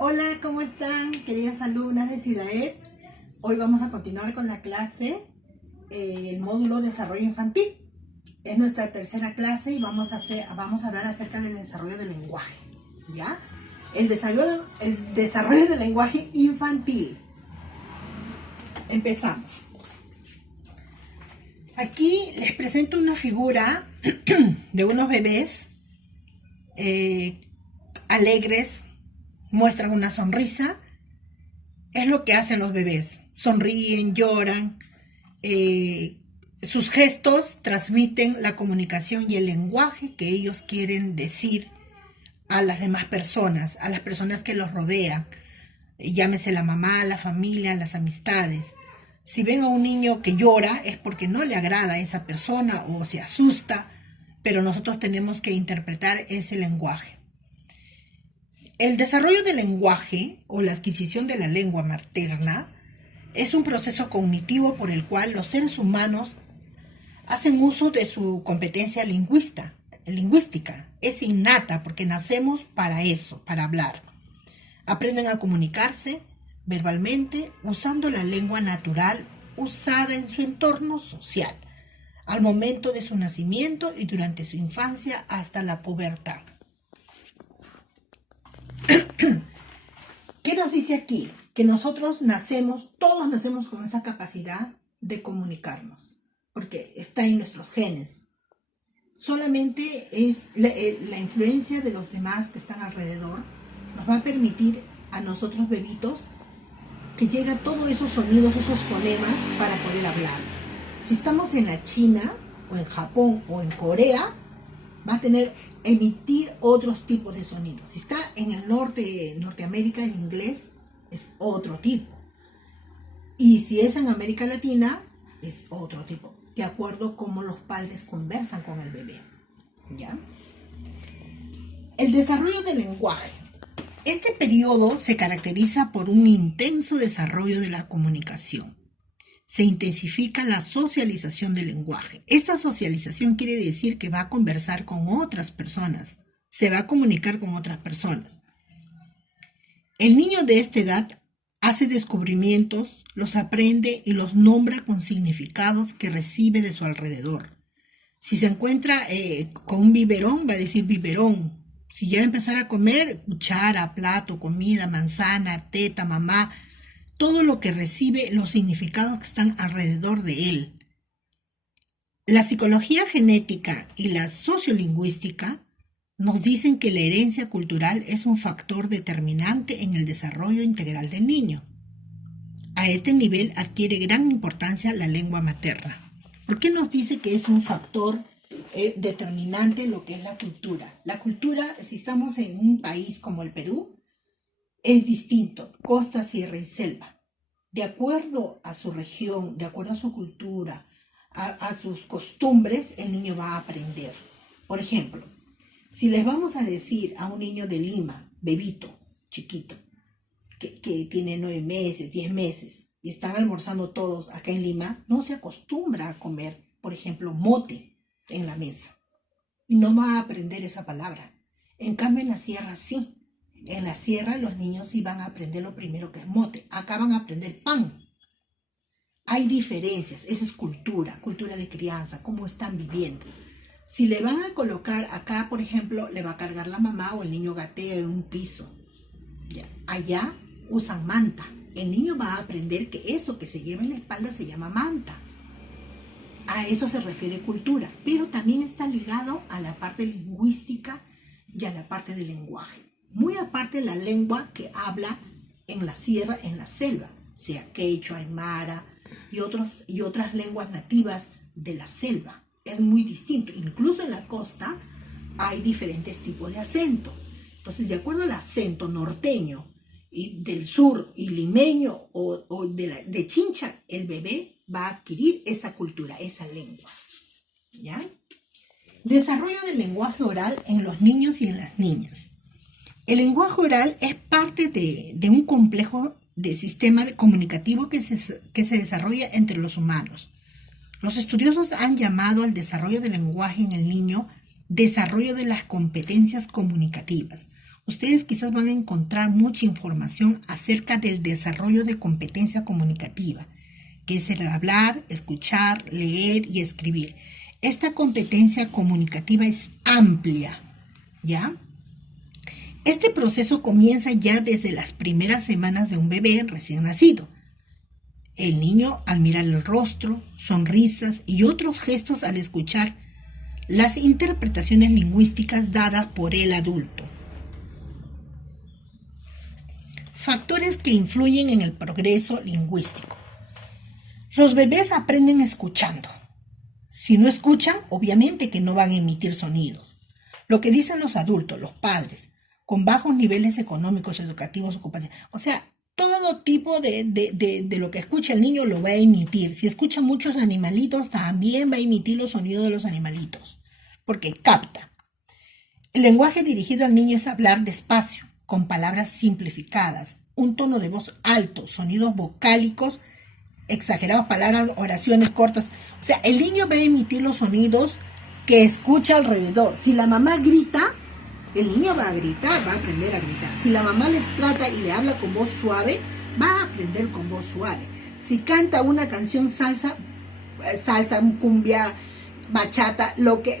Hola, ¿cómo están, queridas alumnas de CIDAEP? Hoy vamos a continuar con la clase, el módulo Desarrollo Infantil. Es nuestra tercera clase y vamos a hablar acerca del desarrollo del lenguaje, ¿ya? El desarrollo del lenguaje infantil. Empezamos. Aquí les presento una figura de unos bebés alegres, muestran una sonrisa. Es lo que hacen los bebés, sonríen, lloran, sus gestos transmiten la comunicación y el lenguaje que ellos quieren decir a las demás personas, a las personas que los rodean, llámese la mamá, la familia, las amistades. Si ven a un niño que llora es porque no le agrada a esa persona o se asusta, pero nosotros tenemos que interpretar ese lenguaje. El desarrollo del lenguaje o la adquisición de la lengua materna es un proceso cognitivo por el cual los seres humanos hacen uso de su competencia lingüística. Es innata porque nacemos para eso, para hablar. Aprenden a comunicarse verbalmente usando la lengua natural usada en su entorno social, al momento de su nacimiento y durante su infancia hasta la pubertad. ¿Qué nos dice aquí? Que nosotros todos nacemos con esa capacidad de comunicarnos, porque está en nuestros genes. Solamente es la influencia de los demás que están alrededor nos va a permitir a nosotros bebitos que lleguen todos esos sonidos, esos fonemas para poder hablar. Si estamos en la China, o en Japón, o en Corea, va a emitir otros tipos de sonidos. Si está en el Norteamérica, en inglés, es otro tipo. Y si es en América Latina, es otro tipo, de acuerdo a cómo los padres conversan con el bebé, ¿ya? El desarrollo del lenguaje. Este periodo se caracteriza por un intenso desarrollo de la comunicación. Se intensifica la socialización del lenguaje. Esta socialización quiere decir que va a conversar con otras personas, se va a comunicar con otras personas. El niño de esta edad hace descubrimientos, los aprende y los nombra con significados que recibe de su alrededor. Si se encuentra con un biberón, va a decir biberón. Si ya empezar a comer, cuchara, plato, comida, manzana, teta, mamá, todo lo que recibe, los significados que están alrededor de él. La psicología genética y la sociolingüística nos dicen que la herencia cultural es un factor determinante en el desarrollo integral del niño. A este nivel adquiere gran importancia la lengua materna. ¿Por qué nos dice que es un factor determinante en lo que es la cultura? La cultura, si estamos en un país como el Perú, es distinto, costa, sierra y selva. De acuerdo a su región, de acuerdo a su cultura, a sus costumbres, el niño va a aprender. Por ejemplo, si les vamos a decir a un niño de Lima, bebito, chiquito, que tiene 9 meses, 10 meses, y están almorzando todos acá en Lima, no se acostumbra a comer, por ejemplo, mote en la mesa. Y no va a aprender esa palabra. En cambio, en la sierra sí. En la sierra los niños sí van a aprender lo primero que es mote. Acá van a aprender pan. Hay diferencias. Esa es cultura de crianza, cómo están viviendo. Si le van a colocar acá, por ejemplo, le va a cargar la mamá o el niño gatea en un piso. Ya. Allá usan manta. El niño va a aprender que eso que se lleva en la espalda se llama manta. A eso se refiere cultura, pero también está ligado a la parte lingüística y a la parte del lenguaje. Muy aparte de la lengua que habla en la sierra, en la selva, sea quechua, aymara y otras lenguas nativas de la selva. Es muy distinto. Incluso en la costa hay diferentes tipos de acento. Entonces, de acuerdo al acento norteño y del sur y limeño o de Chincha, el bebé va a adquirir esa cultura, esa lengua, ¿ya? Desarrollo del lenguaje oral en los niños y en las niñas. El lenguaje oral es parte de un complejo de sistema comunicativo que se desarrolla entre los humanos. Los estudiosos han llamado al desarrollo del lenguaje en el niño desarrollo de las competencias comunicativas ustedes quizás van a encontrar mucha información acerca del desarrollo de competencia comunicativa, que es el hablar, escuchar, leer y escribir. Esta competencia comunicativa es amplia, ¿ya? Este proceso comienza ya desde las primeras semanas de un bebé recién nacido. El niño, al mirar el rostro, sonrisas y otros gestos al escuchar las interpretaciones lingüísticas dadas por el adulto. Factores que influyen en el progreso lingüístico. Los bebés aprenden escuchando. Si no escuchan, obviamente que no van a emitir sonidos. Lo que dicen los adultos, los padres, con bajos niveles económicos, educativos, ocupacionales. O sea, todo tipo de lo que escucha el niño lo va a emitir. Si escucha muchos animalitos, también va a emitir los sonidos de los animalitos, porque capta. El lenguaje dirigido al niño es hablar despacio, con palabras simplificadas, un tono de voz alto, sonidos vocálicos, exagerados, palabras, oraciones cortas. O sea, el niño va a emitir los sonidos que escucha alrededor. Si la mamá grita, el niño va a gritar, va a aprender a gritar. Si la mamá le trata y le habla con voz suave, va a aprender con voz suave. Si canta una canción salsa, cumbia, bachata,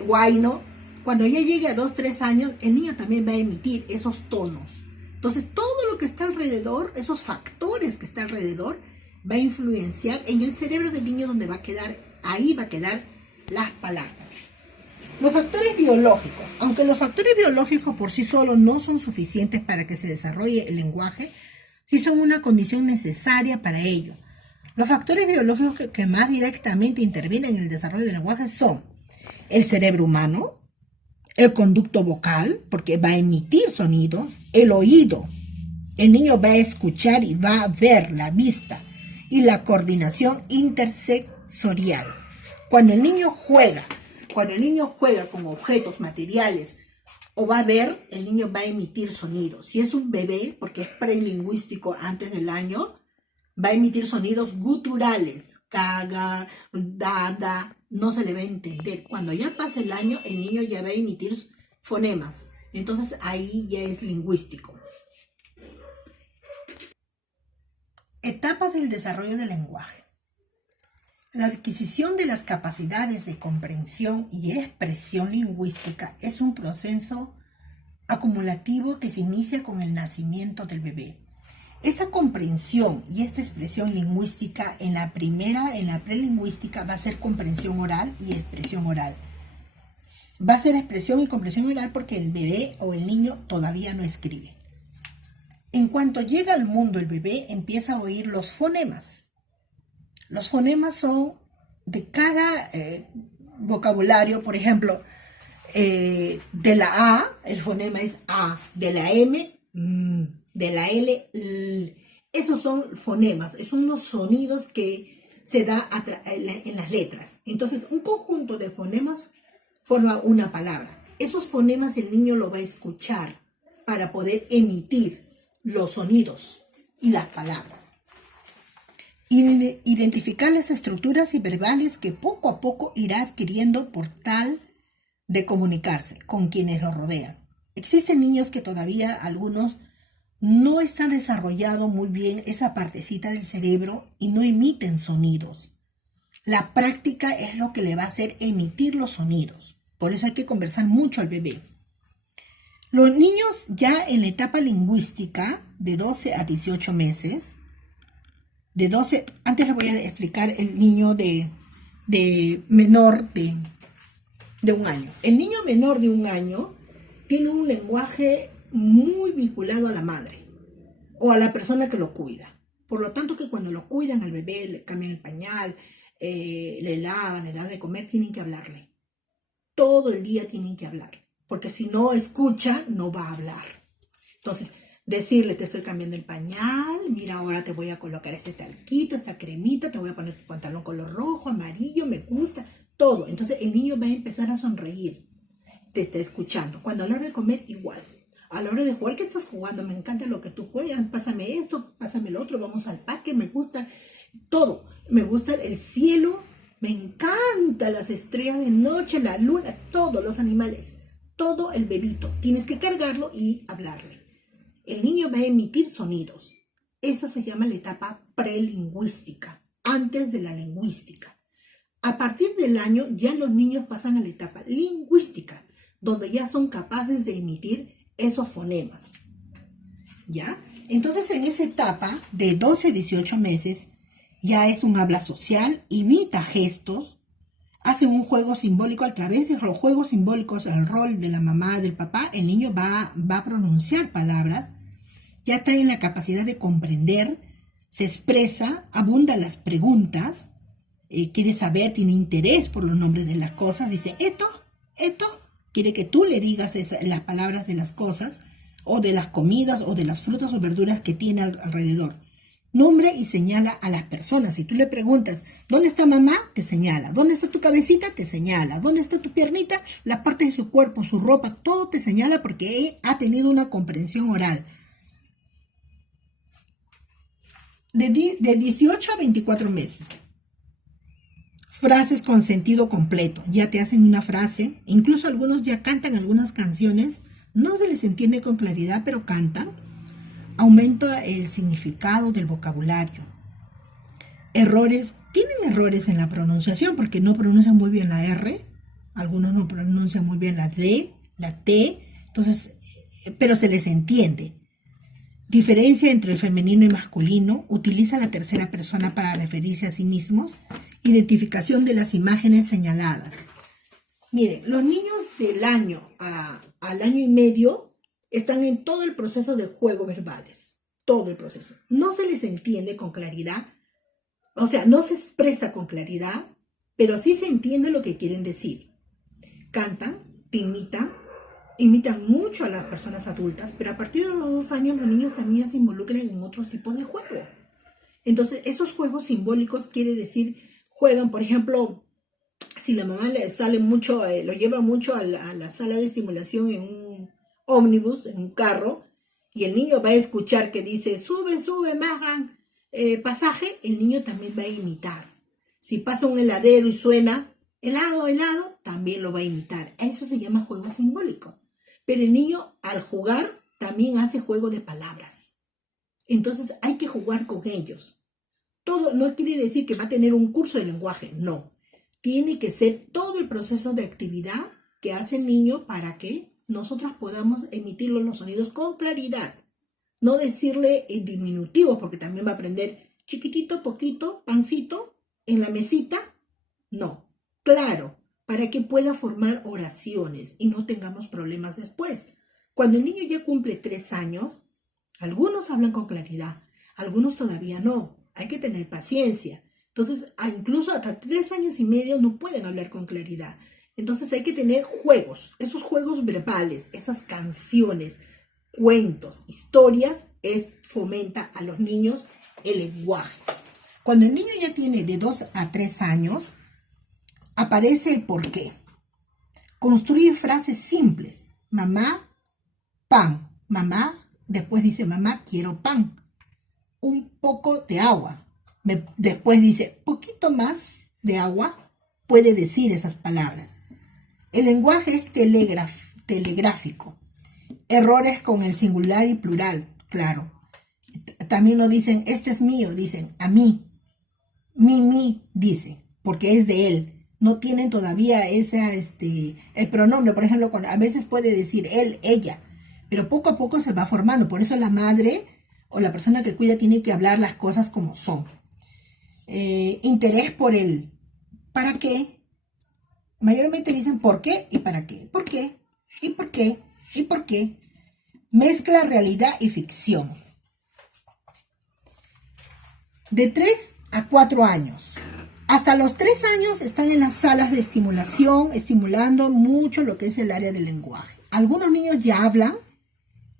guayno, cuando ya llegue a 2, 3 años, el niño también va a emitir esos tonos. Entonces, todo lo que está alrededor, esos factores que está alrededor, va a influenciar en el cerebro del niño donde va a quedar las palabras. Los factores biológicos. Aunque los factores biológicos por sí solos no son suficientes para que se desarrolle el lenguaje, sí son una condición necesaria para ello. Los factores biológicos que más directamente intervienen en el desarrollo del lenguaje son el cerebro humano, el conducto vocal, porque va a emitir sonidos, el oído. El niño va a escuchar y va a ver, la vista, y la coordinación intersensorial. Cuando el niño juega con objetos materiales o va a ver, el niño va a emitir sonidos. Si es un bebé, porque es prelingüístico antes del año, va a emitir sonidos guturales. Caga, dada, no se le va a entender. Cuando ya pase el año, el niño ya va a emitir fonemas. Entonces ahí ya es lingüístico. Etapas del desarrollo del lenguaje. La adquisición de las capacidades de comprensión y expresión lingüística es un proceso acumulativo que se inicia con el nacimiento del bebé. Esta comprensión y esta expresión lingüística en la prelingüística va a ser comprensión oral y expresión oral. Va a ser expresión y comprensión oral porque el bebé o el niño todavía no escribe. En cuanto llega al mundo el bebé empieza a oír los fonemas. Los fonemas son de cada vocabulario, por ejemplo, de la A, el fonema es A, de la M, de la L, L. Esos son fonemas, son los sonidos que se da en las letras. Entonces, un conjunto de fonemas forma una palabra. Esos fonemas el niño lo va a escuchar para poder emitir los sonidos y las palabras. Identificar las estructuras y verbales que poco a poco irá adquiriendo por tal de comunicarse con quienes lo rodean. Existen niños que todavía algunos no están desarrollado muy bien esa partecita del cerebro y no emiten sonidos. La práctica es lo que le va a hacer emitir los sonidos. Por eso hay que conversar mucho al bebé. Los niños ya en la etapa lingüística de 12 a 18 meses, antes les voy a explicar el niño de menor de un año. El niño menor de un año tiene un lenguaje muy vinculado a la madre o a la persona que lo cuida. Por lo tanto, que cuando lo cuidan al bebé, le cambian el pañal, le lavan, le dan de comer, tienen que hablarle. Todo el día tienen que hablarle, porque si no escucha, no va a hablar. Entonces, decirle, te estoy cambiando el pañal, mira, ahora te voy a colocar este talquito, esta cremita, te voy a poner tu pantalón color rojo, amarillo, me gusta, todo. Entonces, el niño va a empezar a sonreír, te está escuchando. Cuando a la hora de comer, igual. A la hora de jugar, ¿qué estás jugando? Me encanta lo que tú juegas, pásame esto, pásame lo otro, vamos al parque, me gusta todo. Me gusta el cielo, me encanta las estrellas de noche, la luna, todos los animales. todo el bebito. Tienes que cargarlo y hablarle. El niño va a emitir sonidos. Esa se llama la etapa prelingüística, antes de la lingüística. A partir del año ya los niños pasan a la etapa lingüística, donde ya son capaces de emitir esos fonemas. ¿Ya? Entonces en esa etapa de 12 a 18 meses ya es un habla social, imita gestos, hace un juego simbólico. A través de los juegos simbólicos, el rol de la mamá, del papá, el niño va a pronunciar palabras, ya está en la capacidad de comprender, se expresa, abunda las preguntas, quiere saber, tiene interés por los nombres de las cosas, dice esto, quiere que tú le digas las palabras de las cosas, o de las comidas, o de las frutas o verduras que tiene alrededor. Nombre y señala a las personas. Si tú le preguntas, ¿dónde está mamá? Te señala. ¿Dónde está tu cabecita? Te señala. ¿Dónde está tu piernita? Las partes de su cuerpo, su ropa, todo te señala porque él ha tenido una comprensión oral. De 18 a 24 meses. Frases con sentido completo. Ya te hacen una frase. Incluso algunos ya cantan algunas canciones. No se les entiende con claridad, pero cantan. Aumenta el significado del vocabulario. Errores. Tienen errores en la pronunciación porque no pronuncian muy bien la R. Algunos no pronuncian muy bien la D, la T. Entonces, pero se les entiende. Diferencia entre el femenino y masculino. Utiliza la tercera persona para referirse a sí mismos. Identificación de las imágenes señaladas. Miren, los niños del año al año y medio están en todo el proceso de juego verbales. Todo el proceso. No se les entiende con claridad. O sea, no se expresa con claridad, pero sí se entiende lo que quieren decir. Cantan, te imitan mucho a las personas adultas, pero a partir de los 2 años los niños también se involucran en otros tipos de juego. Entonces, esos juegos simbólicos quiere decir, juegan, por ejemplo, si la mamá le sale mucho, lo lleva mucho a la sala de estimulación en un ómnibus, en un carro, y el niño va a escuchar que dice, sube, sube, bajan, pasaje, el niño también va a imitar. Si pasa un heladero y suena, helado, helado, también lo va a imitar. Eso se llama juego simbólico. Pero el niño al jugar también hace juego de palabras. Entonces hay que jugar con ellos. Todo no quiere decir que va a tener un curso de lenguaje, no. Tiene que ser todo el proceso de actividad que hace el niño para que nosotros podamos emitir los sonidos con claridad. No decirle en diminutivo, porque también va a aprender chiquitito, poquito, pancito, en la mesita. No, claro, para que pueda formar oraciones y no tengamos problemas después. Cuando el niño ya cumple 3 años, algunos hablan con claridad, algunos todavía no. Hay que tener paciencia. Entonces, incluso hasta 3 años y medio no pueden hablar con claridad. Entonces hay que tener juegos, esos juegos verbales, esas canciones, cuentos, historias, fomenta a los niños el lenguaje. Cuando el niño ya tiene de 2 a 3 años, aparece el porqué. Construir frases simples. Mamá, pan. Mamá, después dice mamá, quiero pan. Un poco de agua. Después dice, poquito más de agua, puede decir esas palabras. El lenguaje es telegráfico. Errores con el singular y plural, claro. También no dicen, esto es mío, dicen, a mí. Mi, dice, porque es de él. No tienen todavía el pronombre. Por ejemplo, a veces puede decir él, ella, pero poco a poco se va formando. Por eso la madre o la persona que cuida tiene que hablar las cosas como son. Interés por el ¿para qué? Mayormente dicen ¿por qué? ¿Y para qué? ¿Por qué? ¿Y por qué? ¿Y por qué? Mezcla realidad y ficción. De 3 a 4 años. Hasta los 3 años están en las salas de estimulación, estimulando mucho lo que es el área del lenguaje. Algunos niños ya hablan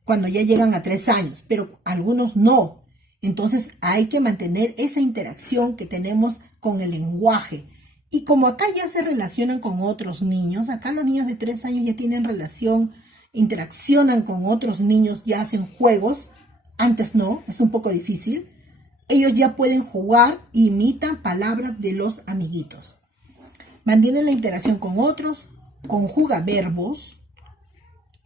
cuando ya llegan a 3 años, pero algunos no. Entonces hay que mantener esa interacción que tenemos con el lenguaje. Y como acá ya se relacionan con otros niños, acá los niños de 3 años ya tienen relación, interaccionan con otros niños, ya hacen juegos. Antes no, es un poco difícil. Ellos ya pueden jugar, imitan palabras de los amiguitos. Mantienen la interacción con otros, conjuga verbos,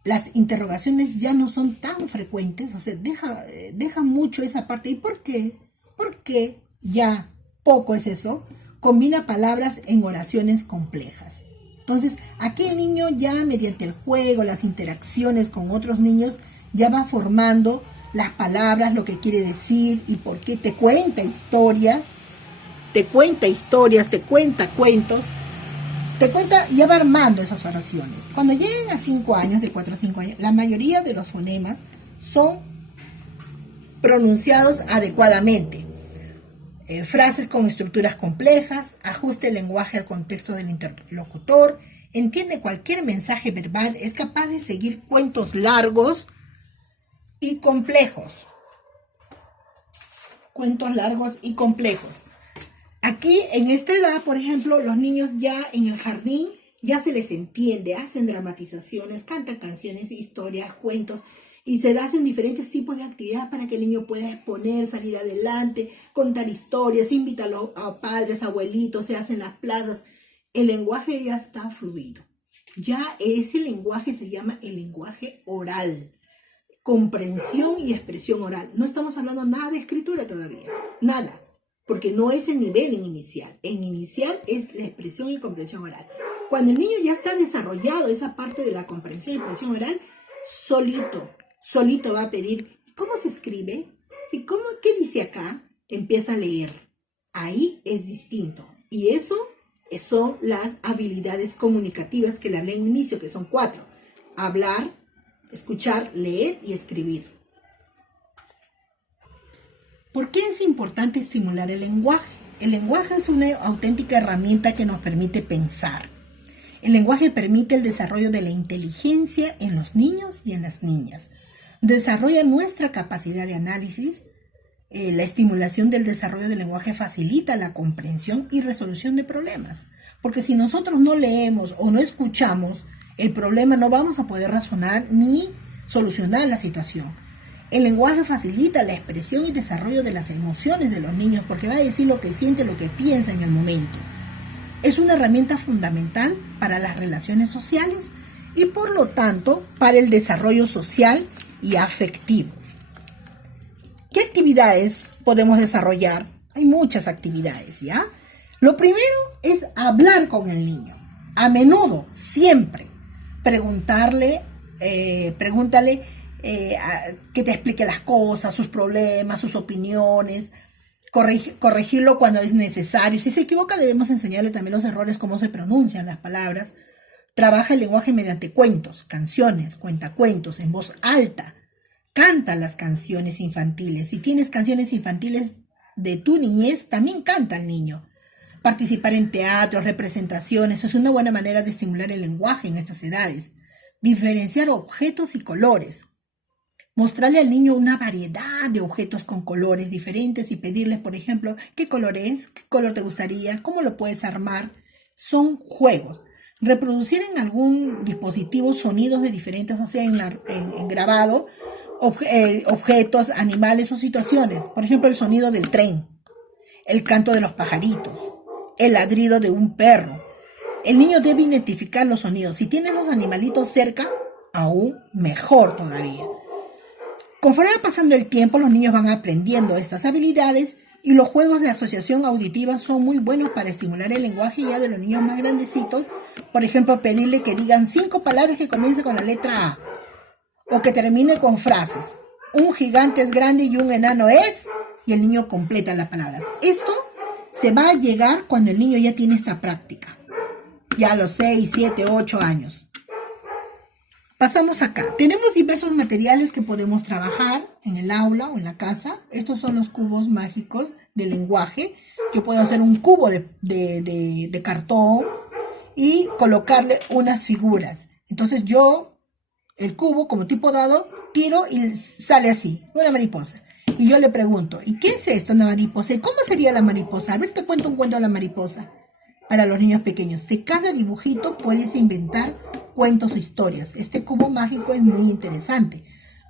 las interrogaciones ya no son tan frecuentes, o sea, deja mucho esa parte. ¿Y por qué? Porque ya poco es eso, combina palabras en oraciones complejas. Entonces, aquí el niño ya mediante el juego, las interacciones con otros niños, ya va formando las palabras, lo que quiere decir y por qué. Te cuenta historias, te cuenta cuentos, ya va armando esas oraciones. Cuando lleguen a 5 años, de 4 a 5 años, la mayoría de los fonemas son pronunciados adecuadamente. Frases con estructuras complejas, ajuste el lenguaje al contexto del interlocutor, entiende cualquier mensaje verbal, es capaz de seguir cuentos largos y complejos. Cuentos largos y complejos. Aquí, en esta edad, por ejemplo, los niños ya en el jardín ya se les entiende, hacen dramatizaciones, cantan canciones, historias, cuentos, y se hacen diferentes tipos de actividades para que el niño pueda exponer, salir adelante, contar historias, invitar a padres, abuelitos, se hacen las plazas. El lenguaje ya está fluido. Ya ese lenguaje se llama el lenguaje oral. Comprensión y expresión oral. No estamos hablando nada de escritura todavía, nada, porque no es el nivel en inicial. En inicial es la expresión y comprensión oral. Cuando el niño ya está desarrollado esa parte de la comprensión y expresión oral, solito va a pedir, ¿cómo se escribe? ¿Y qué dice acá? Empieza a leer. Ahí es distinto. Y eso son las habilidades comunicativas que le hablé en un inicio, que son 4. Hablar, escuchar, leer y escribir. ¿Por qué es importante estimular el lenguaje? El lenguaje es una auténtica herramienta que nos permite pensar. El lenguaje permite el desarrollo de la inteligencia en los niños y en las niñas. Desarrolla nuestra capacidad de análisis. La estimulación del desarrollo del lenguaje facilita la comprensión y resolución de problemas. Porque si nosotros no leemos o no escuchamos el problema, no vamos a poder razonar ni solucionar la situación. El lenguaje facilita la expresión y desarrollo de las emociones de los niños porque va a decir lo que siente, lo que piensa en el momento. Es una herramienta fundamental para las relaciones sociales y por lo tanto para el desarrollo social y afectivo. ¿Qué actividades podemos desarrollar? Hay muchas actividades, ¿ya? Lo primero es hablar con el niño. A menudo, siempre. Pregúntale que te explique las cosas, sus problemas, sus opiniones. Corregirlo cuando es necesario. Si se equivoca, debemos enseñarle también los errores, cómo se pronuncian las palabras. Trabaja el lenguaje mediante cuentos, canciones, cuentacuentos, en voz alta. Canta las canciones infantiles. Si tienes canciones infantiles de tu niñez, también canta al niño. Participar en teatros, representaciones, es una buena manera de estimular el lenguaje en estas edades. Diferenciar objetos y colores. Mostrarle al niño una variedad de objetos con colores diferentes y pedirle, por ejemplo, qué color es, qué color te gustaría, cómo lo puedes armar. Son juegos. Reproducir en algún dispositivo sonidos de diferentes, o sea, en grabado, objetos, animales o situaciones. Por ejemplo, el sonido del tren, el canto de los pajaritos, el ladrido de un perro. El niño debe identificar los sonidos. Si tienes los animalitos cerca, aún mejor todavía. Conforme va pasando el tiempo, los niños van aprendiendo estas habilidades y los juegos de asociación auditiva son muy buenos para estimular el lenguaje ya de los niños más grandecitos. Por ejemplo, pedirle que digan 5 palabras que comiencen con la letra A o que termine con frases. Un gigante es grande y un enano es, y el niño completa las palabras. Esto se va a llegar cuando el niño ya tiene esta práctica, ya a los 6, 7, 8 años. Pasamos acá. Tenemos diversos materiales que podemos trabajar en el aula o en la casa. Estos son los cubos mágicos del lenguaje. Yo puedo hacer un cubo de cartón y colocarle unas figuras. Entonces el cubo como tipo dado, tiro y sale así, una mariposa. Y yo le pregunto, ¿y qué es esto, una mariposa? ¿Y cómo sería la mariposa? A ver, te cuento un cuento de la mariposa. Para los niños pequeños, de cada dibujito puedes inventar cuentos o historias. Este cubo mágico es muy interesante.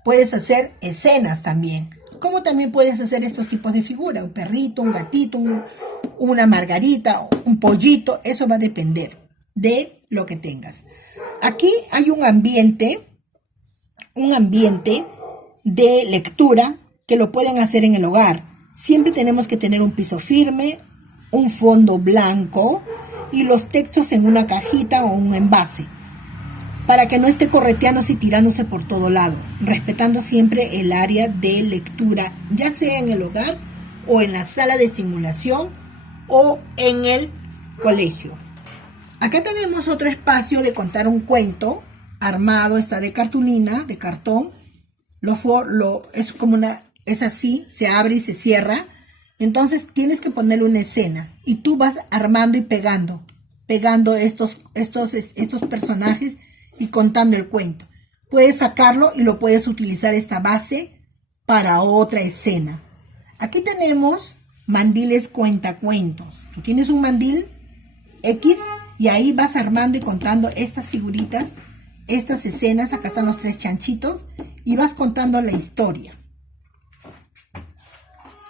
Puedes hacer escenas también. Como también puedes hacer estos tipos de figuras. Un perrito, un gatito, una margarita, un pollito. Eso va a depender de lo que tengas. Aquí hay un ambiente un ambiente de lectura que lo pueden hacer en el hogar. Siempre tenemos que tener un piso firme, un fondo blanco y los textos en una cajita o un envase, para que no esté correteándose y tirándose por todo lado, respetando siempre el área de lectura, ya sea en el hogar o en la sala de estimulación o en el colegio. Acá tenemos otro espacio de contar un cuento armado, está de cartulina, de cartón. Es así, se abre y se cierra. Entonces tienes que ponerle una escena y tú vas armando y pegando estos personajes y contando el cuento. Puedes sacarlo y lo puedes utilizar esta base para otra escena. Aquí tenemos mandiles cuentacuentos. Tú tienes un mandil X y ahí vas armando y contando estas figuritas, estas escenas. Acá están los 3 chanchitos y vas contando la historia.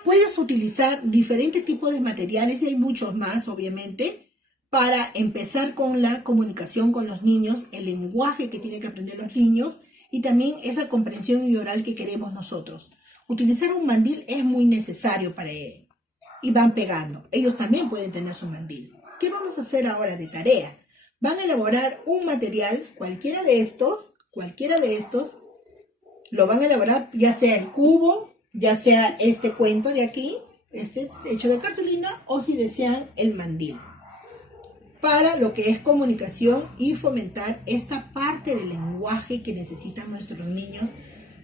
Puedes utilizar diferentes tipos de materiales y hay muchos más, obviamente, para empezar con la comunicación con los niños, el lenguaje que tienen que aprender los niños y también esa comprensión y oral que queremos nosotros. Utilizar un mandil es muy necesario para ello y van pegando. Ellos también pueden tener su mandil. ¿Qué vamos a hacer ahora de tarea? Van a elaborar un material, cualquiera de estos, lo van a elaborar, ya sea el cubo, ya sea este cuento de aquí, este hecho de cartulina, o si desean el mandil, para lo que es comunicación y fomentar esta parte del lenguaje que necesitan nuestros niños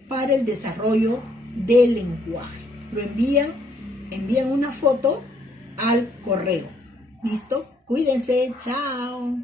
para el desarrollo del lenguaje. Lo envían una foto al correo. ¿Listo? Cuídense, chao.